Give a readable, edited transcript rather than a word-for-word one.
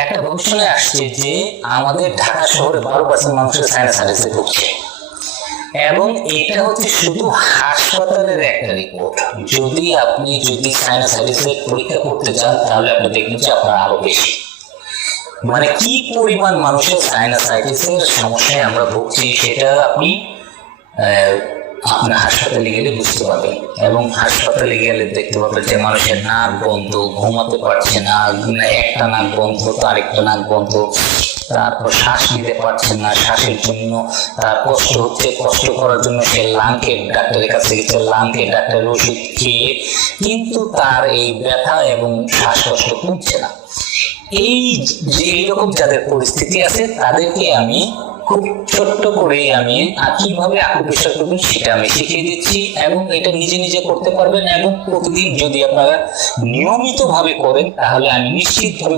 একটা গবেষণায় আসছে যে আমাদের ঢাকা শহরে 12% মানুষের সাইনাসাইটিসে ভুগছে, এবং এটা হচ্ছে শুধু হাসপাতালের একটা রিপোর্ট। যদি সাইনাসাইটিসের পরীক্ষা করতে চান তাহলে আপনি দেখবেন যে আপনার আরো বেশি। মানে কি পরিমাণ মানুষের সাইনাসাইটিসের সমস্যায় আমরা ভুগছি সেটা আপনি আপনার হাসপাতালে গেলে বুঝতে পারবেন। এবং হাসপাতালে গেলে দেখতে পাবেন যে মানুষের নাক বন্ধ, ঘুমাতে পারছে না, একটা নাক বন্ধ তো আরেকটা নাক বন্ধ, তারপর শ্বাস নিতে পারছেন না, শ্বাসের জন্য তার কষ্ট হচ্ছে, কষ্ট করার জন্য সে লাংকের ডাক্তারের কাছে গেছে, লাংকের ডাক্তারের ওষুধ খেয়ে কিন্তু তার এই ব্যথা এবং শ্বাসকষ্ট কমছে না। এইরকম যাদের পরিস্থিতি আছে তাদেরকে আমি খুব ছোট্ট করে আমি কিভাবে আত্মবিশ্বাস করবেন সেটা আমি শিখিয়ে দিচ্ছি, এবং এটা নিজে নিজে করতে পারবেন। এবং প্রতিদিন যদি আপনারা নিয়মিত ভাবে করেন তাহলে আমি নিশ্চিতভাবে